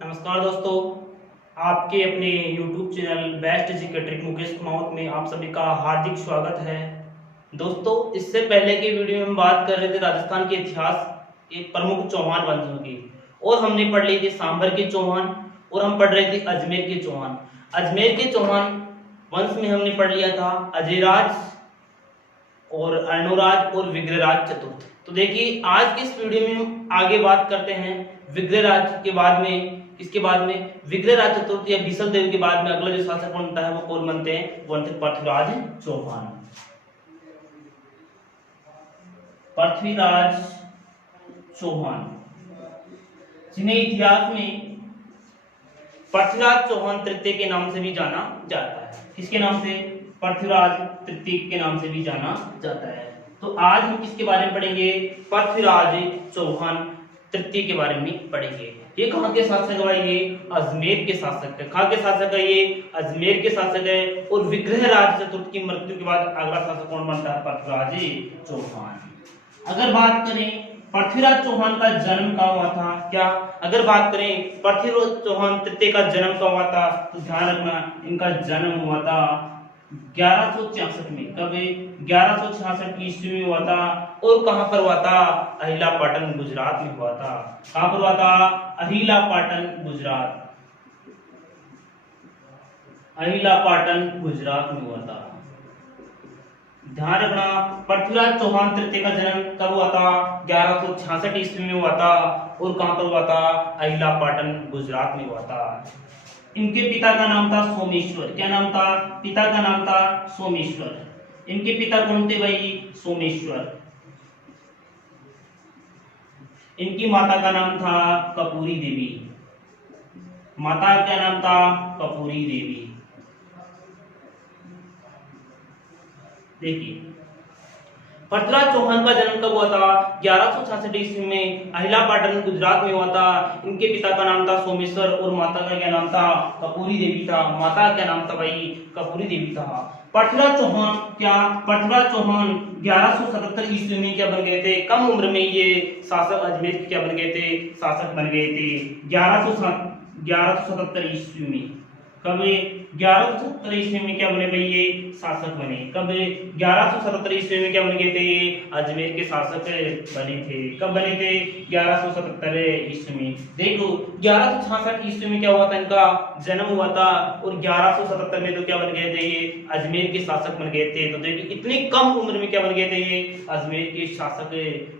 नमस्कार दोस्तों, आपके अपने YouTube चैनल बेस्ट जी ट्रिक मुकेश कुमावत में आप सभी का हार्दिक स्वागत है। दोस्तों, इससे पहले के वीडियो में हम बात कर रहे थे राजस्थान के इतिहास के प्रमुख चौहान वंशों की, और हमने पढ़ ली थी सांभर के चौहान और हम पढ़ रहे थे अजमेर के चौहान। अजमेर के चौहान वंश में हमने पढ़ लिया था अजयराज और अर्णोराज और विग्रहराज चतुर्थ। तो देखिए, आज के इस वीडियो में हम आगे बात करते हैं विग्रहराज के बाद में, इसके बाद में विग्रहराज चतुर्थ या बीसल देव के बाद में अगला जो शासक बनता है वो कौन बनते हैं? वो बनते पृथ्वीराज चौहान। पृथ्वीराज चौहान जिन्हें इतिहास में पृथ्वीराज चौहान तृतीय के नाम से भी जाना जाता है। किसके नाम से? पृथ्वीराज तृतीय के नाम से भी जाना जाता है। तो आज हम किसके बारे में पढ़ेंगे? पृथ्वीराज चौहान तृतीय के बारे में पढ़ेंगे। ये कहाँ के शासक है? ये अजमेर के शासक है। कहाँ के शासक है? ये अजमेर के शासक है। और विग्रहराज चतुर्थ की मृत्यु के बाद अगला शासक कौन बनता है? पृथ्वीराज चौहान। अगर बात करें पृथ्वीराज चौहान का जन्म कहाँ हुआ था? क्या अगर बात करें पृथ्वीराज चौहान तृतीय का जन्म कहाँ हुआ था, तो ध्यान रखना, इनका जन्म हुआ था 1166 में। कब? 1166 ईस्वी में हुआ था। और कहां पर हुआ था? अहिलापाटन गुजरात में हुआ था। कहां पर हुआ था? अहिलापाटन गुजरात। अहिलापाटन गुजरात में हुआ था। ध्यान रखना, पृथ्वीराज चौहान तृतीय का जन्म कब हुआ था? 1166 ईस्वी में हुआ था। और कहां पर हुआ था? अहिलापाटन गुजरात में हुआ था। इनके पिता का नाम था सोमेश्वर। क्या नाम था? पिता का नाम था सोमेश्वर। इनके पिता कौन थे भाई? सोमेश्वर। इनकी माता का नाम था कपूरी देवी। माता का क्या नाम था? कपूरी देवी। देखिए, पृथ्वीराज चौहान का जन्म कब हुआ था? 1166 ईस्वी में अहिलापाटन गुजरात में हुआ था। इनके पिता का नाम था सोमेश्वर और माता का क्या नाम था? कपूरी देवी था। माता का क्या नाम था भाई? कपूरी देवी था। पृथ्वीराज चौहान पृथ्वीराज चौहान 1177 ईस्वी में क्या बन गए थे? कम उम्र में ये शासक अजमेर के क्या बन गए थे? शासक बन गए थे 1177 ईस्वी में। कब? 1177 ईस्वी में क्या बने भाई? ये शासक बने। कब? 1177 ईस्वी में क्या बन गए थे? ये अजमेर के शासक बने थे। कब बने थे? 1177 ईस्वी में। देखो, 1166 ईस्वी में क्या हुआ था? इनका जन्म हुआ था। और 1177 में तो क्या बन गए थे? ये अजमेर के शासक बन गए थे। तो देखिए, इतनी कम उम्र में क्या बन गए थे? ये अजमेर के शासक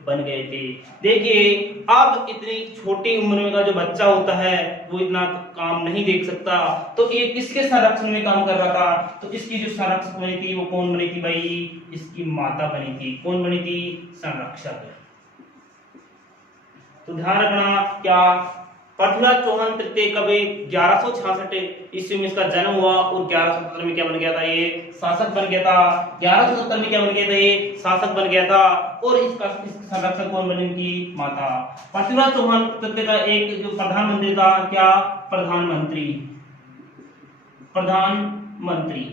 बन गए थे। देखिए, अब इतनी छोटी उम्र में का जो बच्चा होता है वो इतना काम नहीं देख सकता, तो ये किसके संरक्षण में काम कर रहा था? तो इसकी जो संरक्षक बनी थी वो कौन बनी थी भाई? इसकी माता बनी थी। कौन बनी थी? संरक्षक। तो ध्यान रखना, क्या पृथ्वीराज चौहान तृतीय कब? 1166 ईस्वी में इसका जन्म हुआ। और 1177 में क्या बन गया था? ये शासक बन गया था। 1177 में क्या बन गया था? ये शासक बन गया था। और इसका संरक्षक कौन बनी? इनकी माता। पृथ्वीराज चौहान तृतीय का एक जो प्रधानमंत्री था, क्या? प्रधानमंत्री। प्रधानमंत्री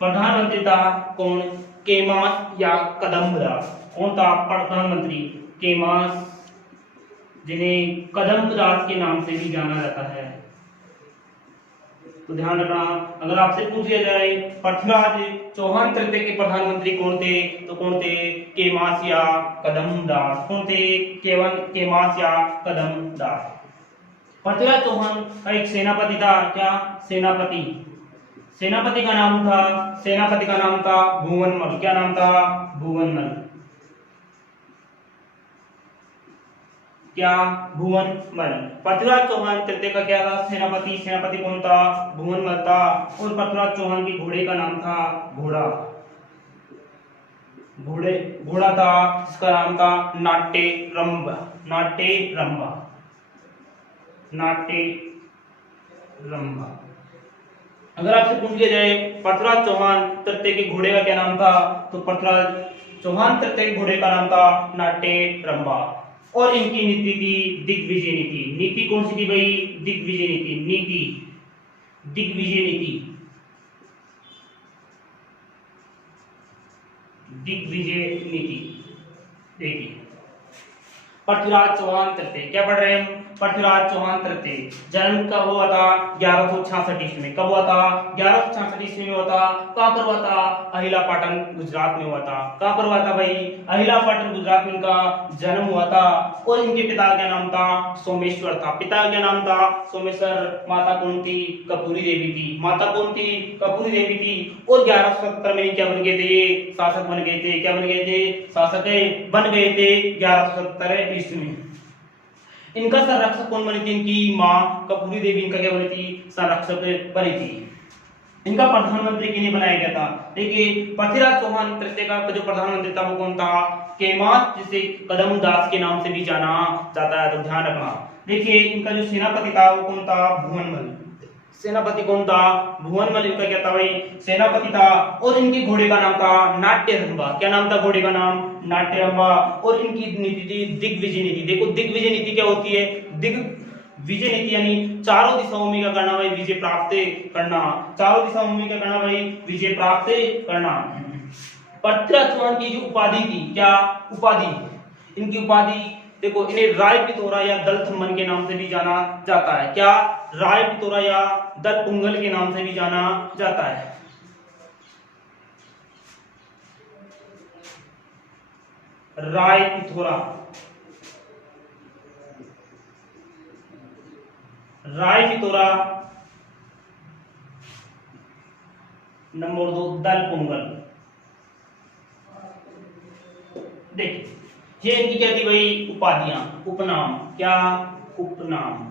प्रधानमंत्री था कौन? केमास या कदम्बराज। कौन था प्रधानमंत्री? केमास, जिन्हें कदम्बराज के नाम से भी जाना जाता है। तो ध्यान रखना, अगर आपसे पूछ लिया जाए पृथ्वीराज चौहान तृतीय के प्रधानमंत्री कौन थे, तो कौन थे? केमास या कदम्बराज। कौन थे? केमास या कदम्बराज। पृथ्वीराज चौहान का एक सेनापति था। क्या? सेनापति। सेनापति का नाम था भुवनमल। क्या नाम था? भुवनमल। क्या? भुवनमल। पृथ्वीराज चौहान तृतीय का क्या था? सेनापति। सेनापति कौन था? भुवनमल था। और पृथ्वीराज चौहान के घोड़े का नाम था घोड़ा। घोड़ा था जिसका नाम था नाट्यरंभ। अगर आपसे पूछ लिया जाए पृथ्वीराज चौहान तृतीय के घोड़े का क्या नाम था, तो पृथ्वीराज चौहान तृतीय के घोड़े का नाम था नाट्यरंभा। और इनकी नीति थी दिग्विजय नीति। नीति कौन सी थी भाई? दिग्विजय नीति। दिग्विजय नीति। दिग्विजय नीति। देखिए पृथ्वीराज चौहान तृतीय। क्या पढ़ रहे हैं हम? पृथ्वीराज चौहान तृतीय। जन्म कब हुआ था? 1166 ईस्वी में। कब हुआ था? 1166 ईस्वी में हुआ था। कहां पर हुआ था? अहिलापाटन गुजरात में हुआ था। कहां पर हुआ था भाई? अहिलापाटन गुजरात में इनका जन्म हुआ था। और इनके पिता का नाम था सोमेश्वर था। पिता का नाम था सोमेश्वर। माता कौन थी? कपूरी देवी थी। माता कौन थी? कपूरी देवी थी। और 1170 में क्या बन गए थे? ये शासक बन गए थे। क्या बन गए थे? शासक बन गए थे 1170 ईस्वी में। इनका संरक्षक कौन बनी थी? इनकी मां कपूरी देवी इनका क्या बनी थी? संरक्षक बनी थी। इनका प्रधानमंत्री किन्हें बनाया गया था? देखिए पृथ्वीराज चौहान तृतीय का जो प्रधानमंत्री था वो कौन था? केमास, जिसे कदम दास के नाम से भी जाना जाता है, तो ध्यान रखना। देखिए इनका जो सेनापति था वो कौन था? भुवनमल। सेनापति कौन था? भुवनमल इनका क्या था भाई? सेनापति था। और इनके घोड़े का नाम था नाट्यरंभा। क्या नाम था घोड़े का नाम? नाट्यरंभा। और इनकी नीति थी दिग्विजय नीति। देखो दिग्विजय नीति क्या होती है? दिग्विजय नीति यानी चारों दिशाओं में क्या करना भाई? विजय प्राप्त करना। चारों दिशाओं में क्या करना भाई? विजय प्राप्त करना। पृथ्वीराज चौहान की जो उपाधि थी, क्या उपाधि? इनकी उपाधि देखो, इन्हें राय पिथौरा या दल थम्मन के नाम से भी जाना जाता है। क्या? राय पिथौरा या दल पुंगल के नाम से भी जाना जाता है। राय पिथौरा, राय पिथौरा। नंबर 2 दल पुंगल। देखिए ये इनकी क्या थी भाई? उपाधियां, उपनाम। क्या? उपनाम।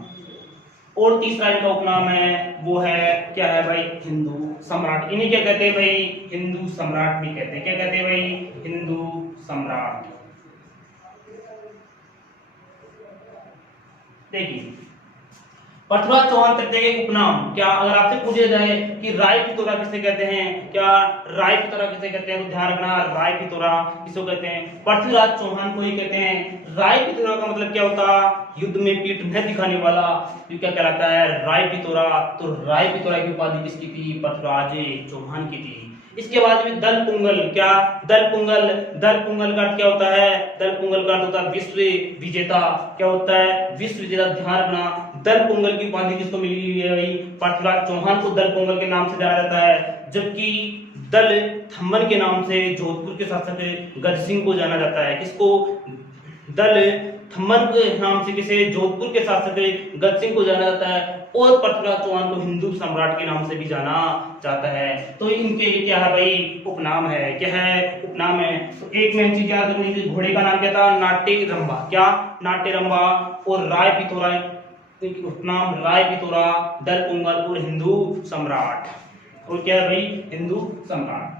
और तीसरा इनका उपनाम है वो है क्या है भाई? हिंदू सम्राट। इन्हें क्या कहते हैं भाई? हिंदू सम्राट भी कहते हैं। क्या कहते हैं भाई? हिंदू सम्राट। देखिए पृथ्वीराज चौहान तृतीय के उपनाम क्या? अगर आपसे पूछा जाए कि राय पिथौरा किसे कहते हैं, क्या राय पिथौरा किसे कहते हैं, तो ध्यान रखना राय पिथौरा किसको कहते हैं? पृथ्वीराज चौहान को ही कहते हैं। राय पिथौरा का मतलब क्या होता? युद्ध में पीठ न दिखाने वाला, ये क्या कहलाता है? राय पिथौरा। तो राय पिथौरा की उपाधि किसकी थी? पृथ्वीराज चौहान की थी। इसके बाद में दल पुंगल। क्या? दल पुंगल। दल पुंगल का अर्थ क्या होता है? दल पुंगल का अर्थ होता है विश्व विजेता। क्या होता है? विश्व विजेता। ध्यान रखना दल पुंगल की उपाधि किसको मिली हुई है भाई? पृथ्वीराज चौहान को दल पुंगल के नाम से जाना जाता है। जबकि दल थम्मन के नाम से जोधपुर के शासक गज सिंह को जाना जाता है। किसको? दल थम्मन के नाम से किसे? जोधपुर के शासक गज सिंह को जाना जाता है। और पृथ्वीराज चौहान को हिंदू सम्राट के नाम से भी जाना जाता है। तो इनके ये क्या है भाई? उपनाम है। क्या है? उपनाम है। तो एक मेन चीज याद रखनी थी, घोड़े का नाम क्या था? नाट्यरंभा। क्या? नाट्यरंभा। और राय पिथौरा, इनके उपनाम राय पिथौरा, दल पुंगल और हिंदू सम्राट। और क्या है भाई? हिंदू सम्राट।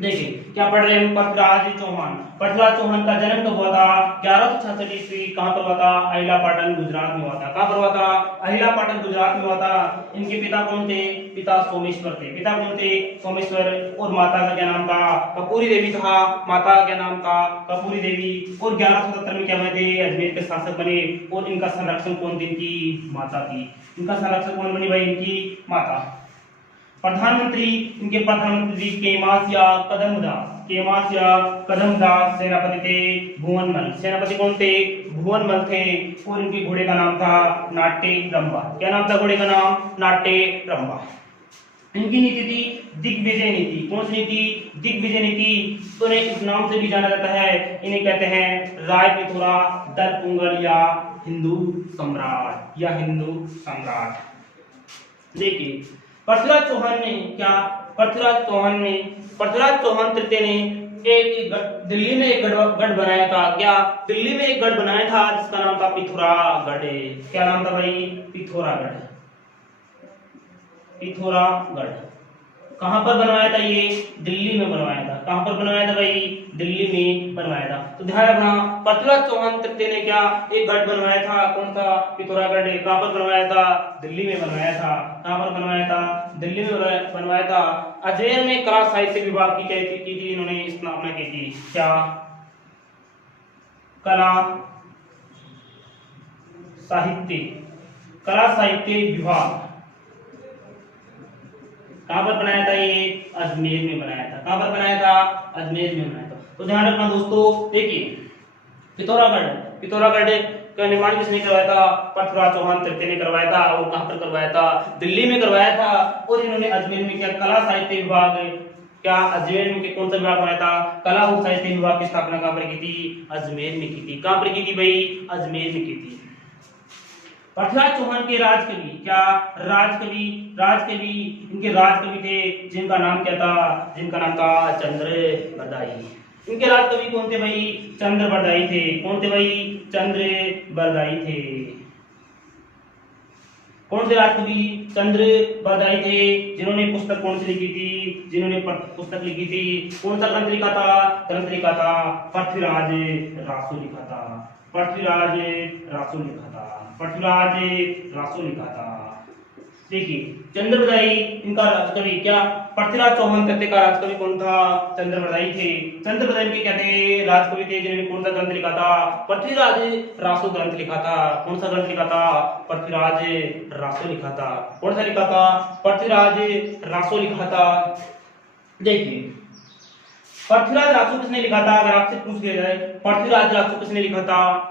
देखिए क्या पढ़ रहे हैं? पृथ्वीराज चौहान। पृथ्वीराज चौहान का जन्म कब हुआ था? 1166 ईस्वी। कहां पर हुआ था? अहिलापाटन गुजरात में हुआ था। कहां पर हुआ था? अहिलापाटन गुजरात में हुआ था। इनके पिता कौन थे? पिता सोमेश्वर थे। पिता कौन थे? सोमेश्वर। और माता का क्या नाम था? कपूरी देवी था। माता का क्या नाम था? कपूरी देवी। और 1170 में क्या बने थे? अजमेर के शासक बने। और इनका संरक्षण कौन थी? इनकी माता थी। इनका संरक्षक कौन बनी भाई? इनकी माता। प्रधानमंत्री, इनके प्रधानमंत्री केमास या कदमदास। केमास या कदमदास सेनापति थे भुवनमल। सेनापति कौन थे? भुवनमल थे। और इनके घोड़े का नाम था नाट्यरंभा। क्या नाम था घोड़े का नाम? नाट्यरंभा। इनकी नीति थी दिग्विजय नीति। कौन सी नीति? दिग्विजय नीति। तो इन्हें इस नाम से भी जाना जाता है। इन्हें कहते हैं राय पिथौरा, दल पुंगल या हिंदू सम्राट या हिंदू सम्राट। देखिए पृथ्वीराज चौहान ने क्या? पृथ्वीराज चौहान तृतीय ने एक दिल्ली में एक गढ़ बनाया था। क्या? दिल्ली में एक गढ़ बनाया था जिसका नाम था पिथौरागढ़। क्या नाम था भाई? पिथौरागढ़। पिथौरागढ़। कहां पर बनवाया था ये? दिल्ली में बनवाया था। कहां पर बनवाया था भाई? दिल्ली में बनवाया था। तो ध्यान रखना पृथ्वीराज चौहान तृतीय ने क्या? एक गढ़ बनवाया था। कौन सा? पिथौरागढ़। कहां पर बनवाया था? दिल्ली में बनवाया था। कहां पर बनवाया था? दिल्ली में बनवाया था। अजमेर में कला साहित्य विभाग की क्या की थी? इन्होंने स्थापना की थी। क्या? कला साहित्य विभाग। कहां पर बनाया था ये? अजमेर में बनाया था। कहां पर बनाया था? अजमेर में बनाया था। तो ध्यान रखना दोस्तों। देखिए पिथौरागढ़, पिथौरागढ़ का निर्माण किसने करवाया था? पृथ्वीराज चौहान तृतीय ने करवाया था। और कहां पर करवाया था? दिल्ली में करवाया था। और इन्होंने अजमेर में क्या कला साहित्य विभाग, क्या अजमेर में कौन सा विभाग बनाया था? कला और साहित्य विभाग की स्थापना कहां पर की थी? अजमेर में की थी। कहां पर की थी भाई? अजमेर में की थी। पृथ्वीराज चौहान के राजकवि, क्या राजकवि, राजकवि इनके राजकवि थे जिनका नाम क्या था? जिनका नाम था चंद्रबरदाई। इनके राजकवि कौन थे भाई? चंद्रबरदाई थे। कौन थे भाई? चंद्रबरदाई थे। कौन से राजकवि? चंद्रबरदाई थे। जिन्होंने पुस्तक कौन सी लिखी थी? जिन्होंने पुस्तक लिखी थी, कौन सा ग्रंथ लिखा था? ग्रंथ लिखा था पृथ्वीराज रासो लिखा था। पृथ्वीराज रासो लिखा था। पृथ्वीराज रासो लिखा था। देखिए चंद्रबरदाई इनका राजकवि, क्या पृथ्वीराज चौहान तृतीय का राजकवि कौन था? चंद्रबरदाई थे। चंद्रबरदाई के क्या थे? राजकवि थे जिन्होंने कौन सा ग्रंथ लिखा था? पृथ्वीराज रासो ग्रंथ लिखा था। कौन सा ग्रंथ लिखा था? पृथ्वीराज रासो लिखा था। कौन सा लिखा था? पृथ्वीराज रासो लिखा था। देखिए पृथ्वीराज रासो किसने लिखा था? अगर आपसे पूछ लिया जाए पृथ्वीराज रासो किसने लिखा था?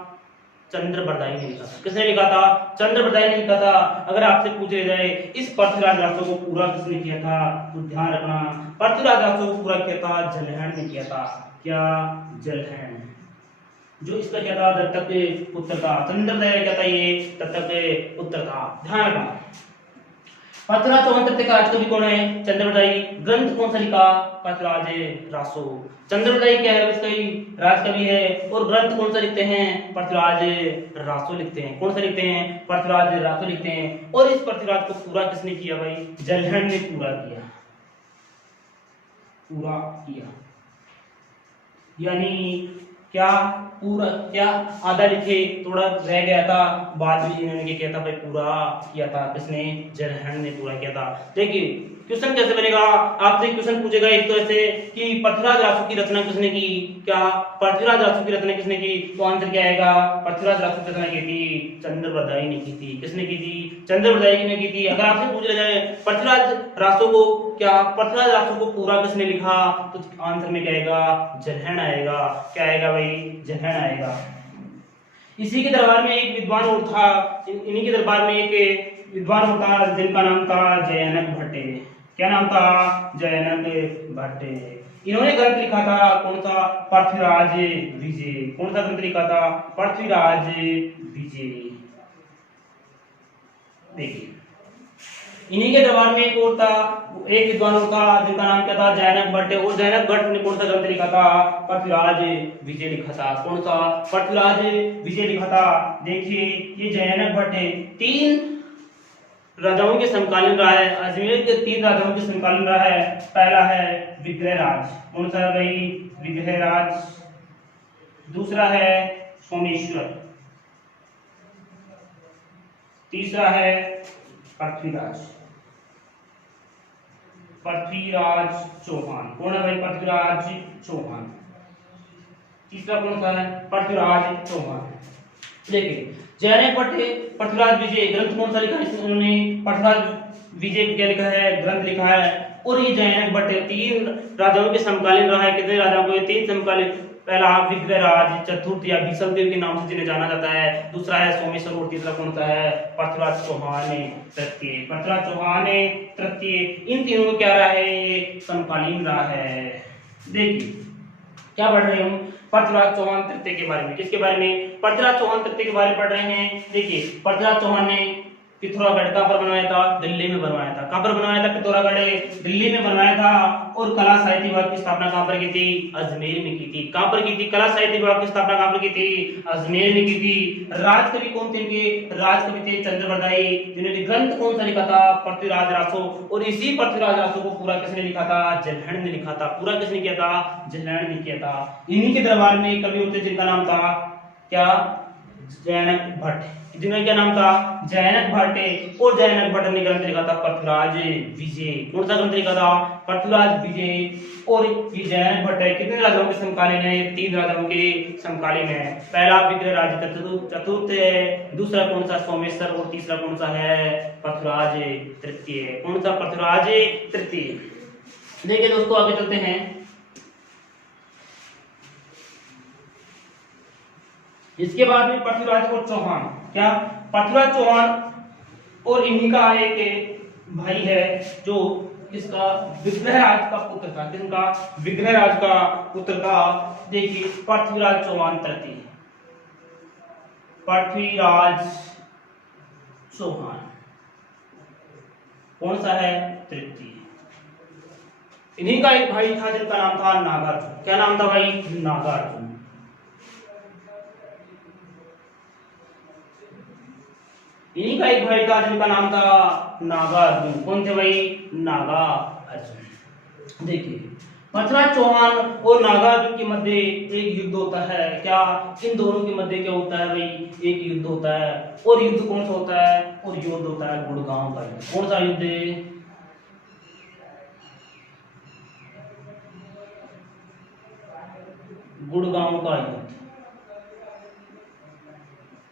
चंद्रबरदाई ने लिखा था। किसने लिखा था? चंद्रबरदाई ने लिखा था। अगर आपसे पूछा जाए इस पृथ्वीराज रासो को पूरा किसने किया था? तो ध्यान रखना, पृथ्वीराज रासो को पूरा किया था जलहैन ने किया था। क्या? जलहैन। जो इसका क्या था? दत्तक उत्तर था। चंद्रबरदाई क्या था? ये दत्तक उत्तर था। ध्यान रखना। पृथ्वीराज चौहान तृतीय का राजकवि कौन है? चंद्रबरदाई। ग्रंथ कौन सा लिखा? पृथ्वीराज रासो। चंद्रबरदाई क्या है? इसका ही राजकवि है। और ग्रंथ कौन सा लिखते हैं? पृथ्वीराज रासो लिखते हैं। कौन सा लिखते हैं? पृथ्वीराज रासो लिखते हैं। और इस पृथ्वीराज को पूरा किसने किया भाई? जलहैन ने पूरा किया। पूरा किया यानी क्या? पूरा क्या? आधा लिखे, थोड़ा रह गया था, बाद में इन्होंने क्या किया था भाई? पूरा किया था। किसने? जलहैन ने पूरा किया था। देखिए क्वेश्चन कैसे बनेगा? आपसे क्वेश्चन पूछेगा एक तो ऐसे कि पृथ्वीराज रासो की रचना किसने की? क्या पृथ्वीराज रासो की रचना किसने की? तो आंसर क्या आएगा? पृथ्वीराज रासो की रचना की थी चंद्रबरदाई ने की थी। किसने की थी? चंद्रबरदाई ने की थी। अगर आपसे पूछ लिया जाए पृथ्वीराज रासो को, क्या पृथ्वीराज रासो को पूरा किसने लिखा? तो आंसर में क्या आएगा? जलहैन आएगा। क्या आएगा भाई? जलहैन आएगा। इसी के दरबार में एक विद्वान और था, इन्हीं के दरबार में एक विद्वान और था जिनका नाम था जयनक भट्ट। क्या नाम था? जयनक भट्ट। इन्होंने ग्रंथ लिखा था कौन सा? पृथ्वीराज विजय। कौन सा ग्रंथ लिखा था? पृथ्वीराज विजय। देखिए इन्हीं के दरबार में एक और था, एक विद्वान और था जिनका नाम क्या था? जयनक भट्ट। और जयनक भट्ट ने कौन सा ग्रंथ लिखा था? पृथ्वीराज विजय लिखा था। कौन सा? पृथ्वीराज विजय लिखा था। देखिए ये जयनक भट्ट 3 राजाओं के समकालीन रहा है। अजमेर के 3 राजाओं के समकालीन रहा है। पहला है विग्रहराज। कौन सा है भाई? विग्रहराज। दूसरा है सोमेश्वर। तीसरा है पृथ्वीराज। पृथ्वीराज चौहान। कौन है भाई? पृथ्वीराज चौहान। तीसरा कौन सा है? पृथ्वीराज चौहान। देखिए जयनक भट्ट पृथ्वीराज विजय ग्रंथ कौन सा लिखा है उन्होंने? पृथ्वीराज विजय क्या लिखा है? ग्रंथ लिखा है। और ये जयनक भट्ट 3 राजाओं के समकालीन रहा है। कितने राजाओं को? 3 समकालीन। पहला विग्रहराज, चतुर्थ या भीष्मदेव के नाम से जिन्हें जाना जाता है। दूसरा है सोमेश्वर और तीसरा कौन सा है? पृथ्वीराज चौहान तृतीय। पृथ्वीराज चौहान तृतीय। इन तीनों में क्या रहा है? समकालीन रहा है। देखिए क्या पढ़ रहे हम? पृथ्वीराज चौहान तृतीय के बारे में। किसके बारे में? पृथ्वीराज चौहान तृतीय के बारे में पढ़ रहे हैं। देखिए पृथ्वीराज चौहान ने पिथौरागढ़ कहां पर बनवाया था? दिल्ली में बनवाया था। कहां पर बनवाया था? पिथौरागढ़ दिल्ली में बनवाया था। और कला साहित्य विभाग की स्थापना कहां पर की थी? अजमेर में की थी। कहां पर की थी? कला साहित्य विभाग की स्थापना कहां पर की थी? अजमेर में की थी। राजकवि कौन थे इनके? राजकवि थे चंद्रबरदाई। जिन्होंने ग्रंथ कौन सा लिखा था? पृथ्वीराज रासो। और इसी पृथ्वीराज रासो को पूरा किसने लिखा था? जलहैन ने लिखा था। पूरा किसने किया था? जलहैन ने किया था। इन्हीं के दरबार में एक कवि होते जिनका नाम था क्या? जयनक भट्ट। जिनका क्या नाम था? जयनक भट्ट। और जयनक भट्ट ने ग्रंथ लिखा था पृथ्वीराज विजय। कौन सा ग्रंथ लिखा था? पृथ्वीराज विजय। और ये जयनक भट्ट कितने राजाओं के समकालीन है? 3 राजाओं के समकालीन है। पहला विग्रहराज चतुर्थ है। दूसरा कौन सा? सोमेश्वर। और तीसरा कौन सा है? पृथ्वीराज तृतीय। कौन सा? पृथ्वीराज तृतीय। देखिए दोस्तों आगे चलते हैं। इसके बाद में पृथ्वीराज और चौहान, क्या पृथ्वीराज चौहान और इन्हीं का एक भाई है जो इसका विग्रहराज का पुत्र था, किसका विग्रहराज का पुत्र था। देखिए पृथ्वीराज चौहान तृतीय, पृथ्वीराज चौहान कौन सा है, तृतीय। इन्हीं का एक भाई था जिनका नाम था नागार्जुन। क्या नाम था भाई, नागार्जुन। इन्हीं का एक भाई था जिनका नाम था नागार्जुन। कौन थे भाई, नागार्जुन। देखिए पृथ्वीराज चौहान और नागार्जुन के मध्य एक युद्ध होता है। क्या इन दोनों के मध्य क्या होता है भाई, एक युद्ध होता है। और युद्ध कौन सा होता है, और युद्ध होता है गुड़गांव का युद्ध। कौन सा युद्ध है, गुड़गांव का युद्ध।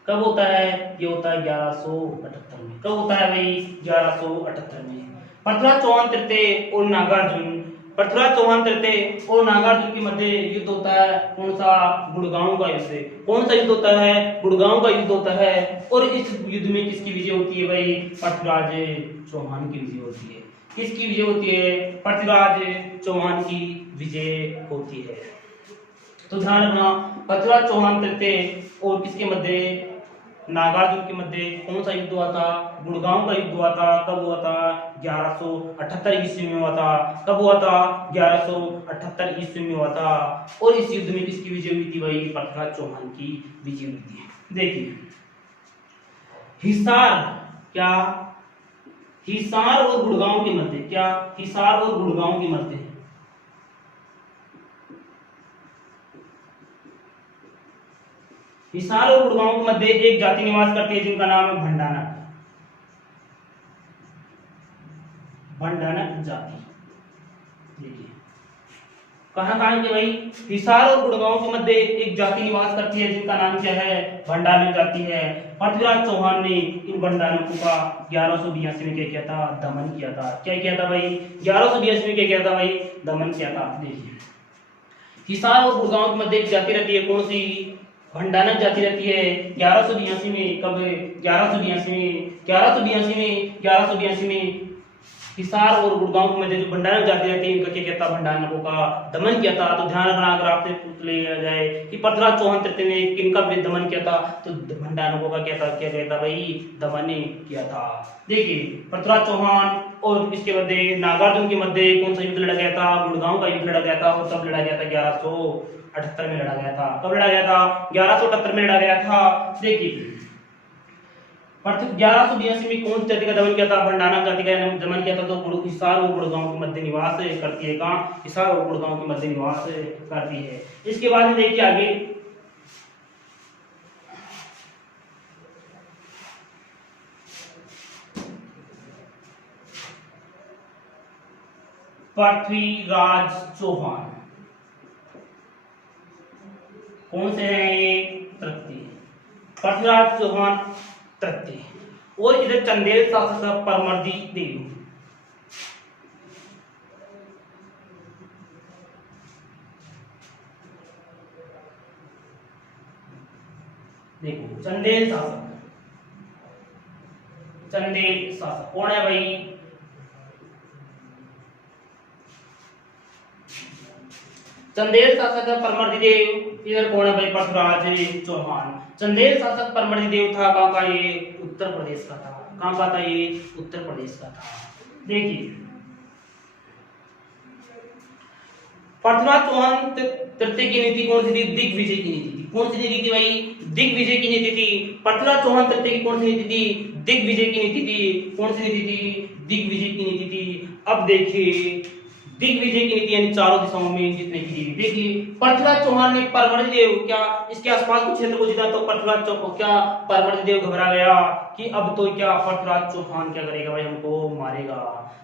कब होता है, ये होता है 1178 में। कब होता है भाई, 1178 में। पृथ्वीराज चौहान तृतीय और नागार्जुन, पृथ्वीराज चौहान तृतीय और नागार्जुन के मध्य युद्ध होता है। कौन सा, गुड़गांव का युद्ध। कौन सा युद्ध होता है, गुड़गांव का युद्ध होता है। और इस युद्ध में किसकी विजय होती है भाई, पृथ्वीराज चौहान की विजय होती है। किसकी विजय होती है, पृथ्वीराज चौहान की विजय होती है। तो ध्यान रखना, पृथ्वीराज चौहान तृतीय और किसके मध्य, नागार्जुन के मध्य कौन सा युद्ध हुआ था, गुड़गांव का युद्ध हुआ था। कब हुआ था, 1178 ईस्वी में हुआ था। कब हुआ था, 1178 ईस्वी में हुआ था। और इस युद्ध में किसकी विजय हुई थी भाई, पृथ्वीराज चौहान की विजय हुई थी। देखिए हिसार, क्या हिसार और गुड़गांव के मध्य, क्या हिसार और गुड़गांव के मध्य, हिसार और गुड़गांव के मध्य एक जाति निवास करती है जिनका नाम है भंडानक, भंडानक जाति। देखिए कहां कहां के भाई, हिसार और गुड़गांव के मध्य एक जाति निवास करती है जिनका नाम क्या है, भंडानक जाति है। पृथ्वीराज चौहान ने इन भंडानकों का 1182 में क्या किया था, दमन किया था। क्या किया था भाई, 1182 में क्या किया था भाई, दमन किया था। देखिए हिसार और गुड़गांव के मध्य एक जाति रहती है, कौन सी, भंडानक जाति रहती है। 1182 में, कब, 1182 में, 1182 में हिसार और गुड़गांव के मध्य जो भंडानक जाति रहती है इनका क्या कहता, भंडानकों का दमन किया था। तो ध्यान रखना, अगर आपसे पूछ लिया जाए कि पृथ्वीराज चौहान तृतीय ने किनका दमन किया था, तो भंडानकों का क्या कहता भाई, दमन किया था। देखिए पृथ्वीराज चौहान और इसके मध्य नागार्जुन के मध्य कौन सा युद्ध लड़ा गया था, गुड़गांव का युद्ध लड़ा गया था। और तब लड़ा गया था 1178 में लड़ा गया था। कब लड़ा गया था, 1178 में लड़ा गया था। देखिए 1182 में कौन सी जाति का दमन किया था, भंडानक जाति का दमन किया था। तो हिसार और गुड़गांव के मध्य निवास करती है। कहां, हिसार और गुड़गांव के मध्य निवास करती है। इसके बाद में देखिए आगे, पृथ्वीराज चौहान कौन से हैं ये, तृतीय, पृथ्वीराज चौहान तृतीय। और इधर चंदेल शासक परमर्दी देव, देखो चंदेल शासक, चंदेल शासक कौन है भाई, चंदेल शासक परमर्दी देव। इधर कौन है भाई, पृथ्वीराज चौहान। चंदेल शासक परमर्दी देव था कहां का, ये उत्तर प्रदेश का था। कहां का था ये, उत्तर प्रदेश का था। देखिए पृथ्वीराज चौहान तृतीय की नीति कौन सी थी, दिग्विजय की नीति थी। कौन सी नीति थी भाई, दिग्विजय की नीति थी। पृथ्वीराज चौहान तृतीय की कौन सी नीति थी, दिग्विजय की नीति थी। कौन सी नीति थी, दिग्विजय की नीति थी। अब देखिए दिग्विजय की नीति यानी चारों दिशाओं में जीतने की नीति। देखिए पृथ्वीराज चौहान ने परमर्दी देव, क्या इसके आसपास के क्षेत्र को जीता, तो पृथ्वीराज चौहान, क्या परमर्दी देव घबरा गया कि अब तो क्या पृथ्वीराज चौहान क्या करेगा भाई, हमको मारेगा।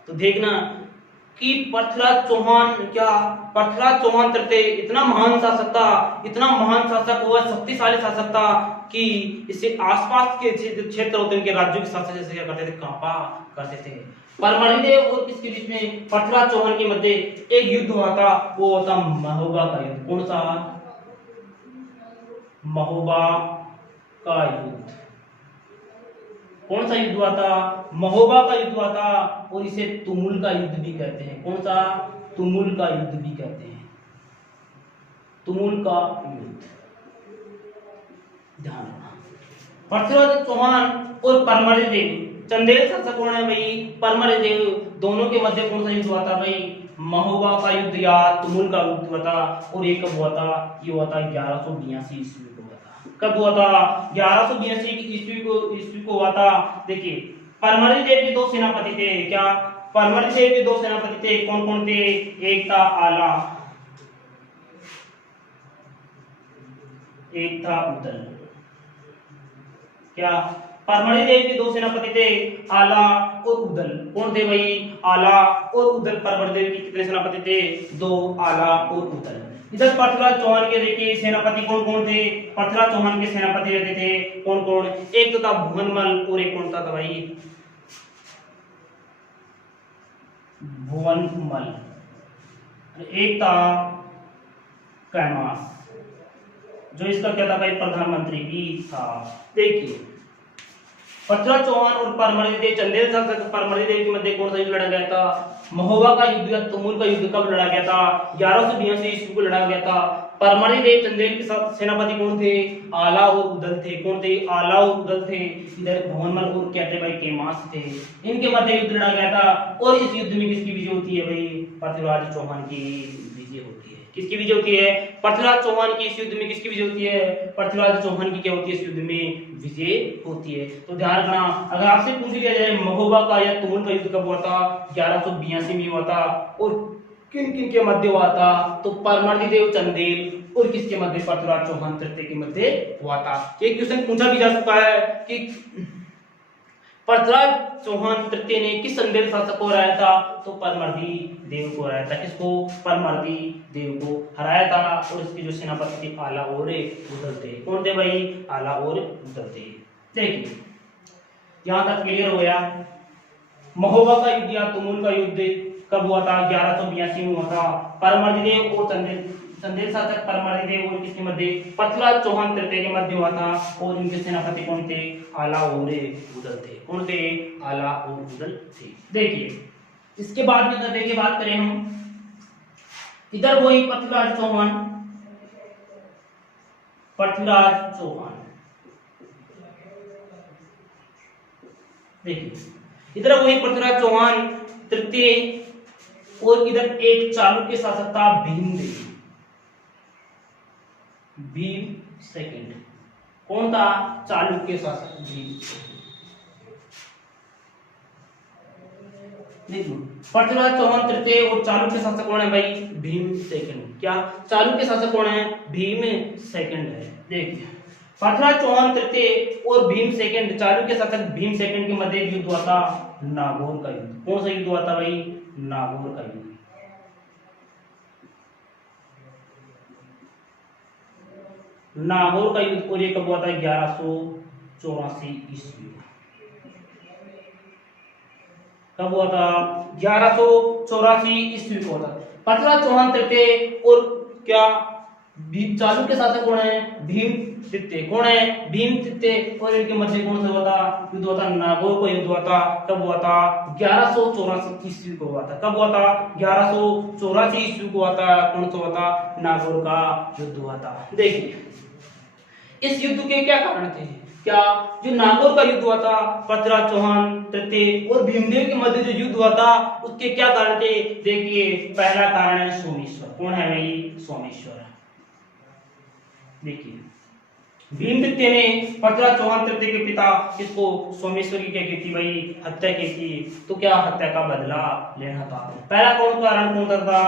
तो देखना कि पृथ्वीराज चौहान, क्या पृथ्वीराज चौहान तृतीय इतना महान शासक था, इतना महान शासक हुआ, शक्तिशाली शासक था कि इससे आसपास के क्षेत्र होते उनके राज्यों के शासक जैसे क्या करते थे, कांपा करते थे। परमर्दी देव और किसके बीच में, पृथ्वीराज चौहान के मध्य एक युद्ध हुआ था, वो था महोबा का युद्ध। कौन सा, महोबा का युद्ध। कौन सा युद्ध हुआ था? महोबा का युद्ध हुआ था, और इसे तुमुल का युद्ध भी कहते हैं। कौन सा? तुमुल का युद्ध भी कहते हैं, तुमुल का युद्ध। ध्यान रखना। पृथ्वीराज चौहान और परमल देव, चंदेल शासक कौन है भाई? परमल देव, दोनों के मध्य कौन सा युद्ध हुआ था भाई? महोबा का युद्ध या तुमुल का युद्ध हुआ था। और ये कब हुआ था? ये हुआ था 1182 ईस्वी को हुआ था। कब हुआ था? 1182 ईस्वी को हुआ था। देखिए, परमल देव के 2 सेनापति थे। क्या? परमल देव के 2 सेनापति थे। कौन कौन थे? एक था आला, एक था उदल। क्या? परमल देव के 2 सेनापति थे, आला और उदल। कौन थे भाई? आला और उदल। परमल देव के कितने सेनापति थे? 2, आला और उदल। इधर पृथ्वीराज चौहान के देखिए सेनापति कौन कौन थे? पृथ्वीराज चौहान के सेनापति रहते थे कौन कौन? एक तो था भुवनमल, और एक कौन था भाई? भुवनमल। एक था कैमास, जो इसका क्या था भाई? प्रधानमंत्री भी था। देखिए, पृथ्वीराज चौहान और परमल देव, चंदेल शासक परमल देव के मध्य कौन सा युद्ध लड़ा गया था? महोबा का युद्ध या तुमुल का युद्ध कब लड़ा गया था? 1182 ईस्वी को लड़ा गया था। परमल देव चंदेल के साथ सेनापति कौन थे? आला और उदल थे। कौन थे? आला और उदल थे। इधर भुवनमल और क्या थे भाई? कैमास थे। इनके मध्य युद्ध लड़ा गया था। और इस युद्ध में किसकी विजय होती है भाई? पृथ्वीराज चौहान की विजय होती है। किसकी विजय होती है? पृथ्वीराज चौहान की इस युद्ध में किसकी विजय होती है? पृथ्वीराज चौहान की क्या होती है? इस युद्ध में विजय होती है। तो ध्यान रखना, अगर आपसे पूछ लिया जाए महोबा का या तुमुल का युद्ध कब हुआ था? 1182 में हुआ था। और किन किन के मध्य हुआ था? तो परमल देव चंदेल और किसके मध्य? पृथ्वीराज चौहान तृतीय के मध्य हुआ था। एक क्वेश्चन पूछा भी जा चुका है कि पृथ्वीराज चौहान तृतीय ने किस चंदेल शासक को हराया था? तो परमर्दी देव को हराया था। किसको? परमर्दी देव को हराया था। और इसके जो सेनापति थे आला और उदल थे। कौन थे भाई? आला और उदल थे। देखिए, यहां तक क्लियर हो गया। महोबा का युद्ध या तुमुल का युद्ध कब हुआ था? 1182 में हुआ था। परमर्दी देव और चंदेल शासक परमर्दी देव और किसके मध्य? पृथ्वीराज चौहान तृतीय के मध्य हुआ था। और इनके सेनापति कौन थे? आला और उदल थे। कौन थे? आला और उदल थे। देखिए, इसके बाद में देखिए बात करें हम, इधर वही पृथ्वीराज चौहान, देखिए इधर वही पृथ्वीराज चौहान तृतीय, और इधर एक चालुक्य शासक था भीमदेव, भीम सेकंड। कौन था? चालुक्य शासक भीम। देखो, पृथ्वीराज चौहान तृतीय और चालुक्य शासक कौन है भाई? भीम सेकंड। क्या? चालुक्य शासक कौन है? भीम सेकंड है। देखिए, पृथ्वीराज चौहान तृतीय और भीम सेकंड, चालुक्य शासक भीम सेकंड के मध्य युद्ध हुआ था नागौर का युद्ध। कौन सा युद्ध हुआ था भाई? नागौर का युद्ध। नागौर का युद्ध। और ये कब हुआ था? 1184 ईस्वी। कब हुआ था? 1184 ईस्वी को हुआ था। पृथ्वीराज चौहान तृतीय और क्या चालुक्य शासक कौन है? भीम तृतीय। कौन है? भीम तृतीय। और इनके मध्य कौन सा हुआ था? युद्ध हुआ था नागौर का युद्ध हुआ था। कब हुआ था? 1184 ईस्वी को हुआ था। कब हुआ था? 1184 ईस्वी को हुआ था। कौन सा हुआ था? नागौर का युद्ध हुआ था। देखिए, इस युद्ध के क्या कारण थे? क्या जो नागौर का युद्ध हुआ था पृथ्वीराज चौहान तृतीय और भीमदेव के मध्य जो युद्ध हुआ था, उसके क्या कारण थे? देखिए, पहला कारण है सोमेश्वर। कौन है भाई? सोमेश्वर। देखिए, भीम तृतीय ने पृथ्वीराज चौहान तृतीय के पिता इसको सोमेश्वर की क्या की थी भाई? हत्या की थी। तो क्या हत्या का बदला लेना था। पहला कारण कौन था?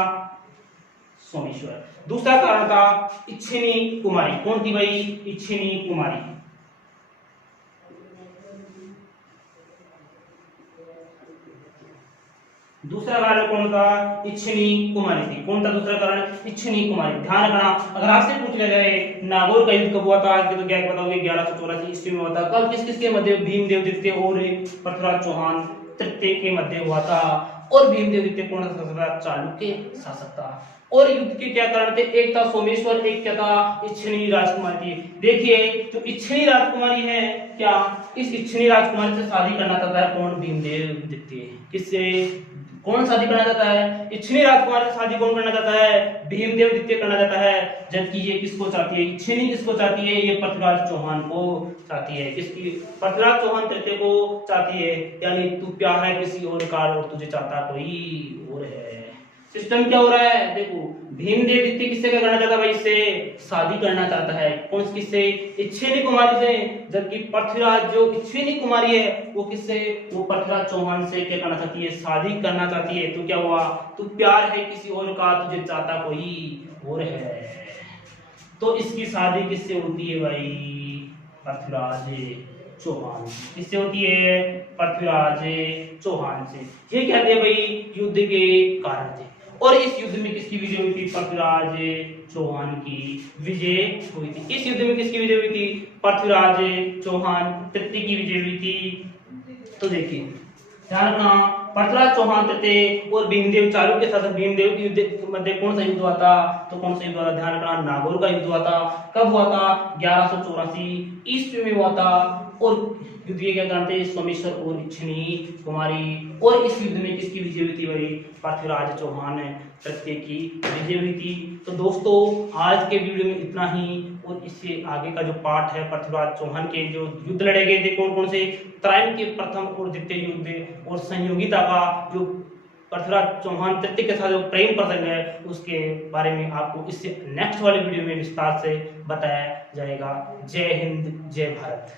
सोमेश्वर। दूसरा कारण था इच्छिनी कुमारी। कौन थी भाई? इच्छिनी कुमारी। दूसरा कारण कौन था? इच्छिनी कुमारी थी। कौन था दूसरा कारण? इच्छिनी कुमारी। ध्यान रखना, अगर आपसे पूछ लिया जाए नागौर का युद्ध कब हुआ था, तो क्या बताओगे? 1184 ईस्वी में हुआ था। कब किस किसके मध्य? भीमदेव तृतीय और पृथ्वीराज चौहान तृतीय के मध्य हुआ था। और भीमदेव तृतीय कौन सा शासक था? चालुक्य शासक था। और युद्ध के क्या कारण थे? एक था सोमेश्वर, एक क्या था? इच्छिनी राजकुमारी थी। देखिए जो इच्छिनी राजकुमारी है, क्या इस इच्छिनी राजकुमारी से शादी करना चाहता है कौन? भीमदेव द्वितीय। किससे? कौन शादी करना चाहता है? इच्छिनी राजकुमारी से शादी कौन करना चाहता है? भीमदेव द्वितीय करना चाहता है। जबकि ये किसको चाहती है? इच्छिनी किसको चाहती है? ये पृथ्वीराज चौहान को चाहती है। किसकी? पृथ्वीराज चौहान तृतीय को चाहती है। यानी तू प्यार है किसी और का और तुझे चाहता कोई और है। सिस्टम क्या हो रहा है? देखो भीमदेव द्वितीय किससे क्या करना चाहता है? भाई इससे शादी करना चाहता है। कौन किससे? इच्छिनी कुमारी से। जबकि पृथ्वीराज जो इच्छिनी कुमारी है वो किससे? वो पृथ्वीराज चौहान से क्या करना चाहती है? शादी करना चाहती है। तो क्या हुआ? तू प्यार है किसी और का, तुझे चाहता कोई और है। तो इसकी शादी किससे होती है भाई? पृथ्वीराज चौहान। किससे होती है? पृथ्वीराज चौहान से। ये कहते हैं भाई युद्ध के कारण थे। और इस युद्ध में किसकी विजय हुई थी? पृथ्वीराज चौहान की विजय हुई थी। इस युद्ध में किसकी विजय हुई थी? पृथ्वीराज चौहान तृतीय की विजय हुई थी। तो देखिए ध्यान रखना, पृथ्वीराज चौहान तृतीय और भीमदेव चालुक्य के साथ भीमदेव के युद्ध मध्य कौन सा युद्ध हुआ था? तो कौन सा युद्ध हुआ था? ध्यान रखना, नागौर का युद्ध हुआ था। कब हुआ था? 1184 ईस्वी में हुआ था। और युद्ध के क्या कारण थे? सोमेश्वर और इच्छिनी कुमारी। और इस युद्ध में किसकी विजय हुई थी भाई? पृथ्वीराज चौहान तृतीय की विजय हुई थी। तो दोस्तों आज के वीडियो में इतना ही। और इससे आगे का जो पार्ट है पृथ्वीराज चौहान के जो युद्ध लड़े गए थे कौन कौन से, त्रायन के प्रथम और द्वितीय युद्ध और संयोगिता का जो पृथ्वीराज चौहान तृतीय के साथ जो प्रेम प्रसंग है उसके बारे में आपको इससे नेक्स्ट वाले वीडियो में विस्तार से बताया जाएगा। जय हिंद, जय भारत।